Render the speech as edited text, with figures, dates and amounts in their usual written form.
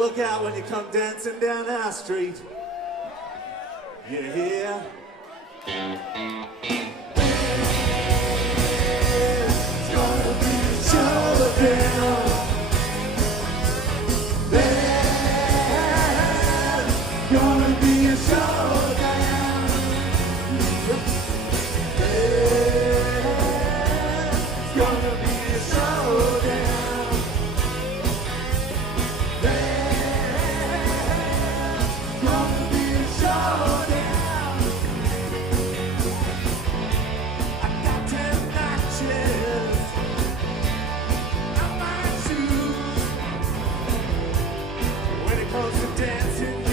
look out when you come dancing down our street. You hear? There's gonna be a showdown. There's gonna be a showdown. There's gonna be a showdown. There's gonna be a showdown. I got 10 matches on my shoes. When it comes to dancing,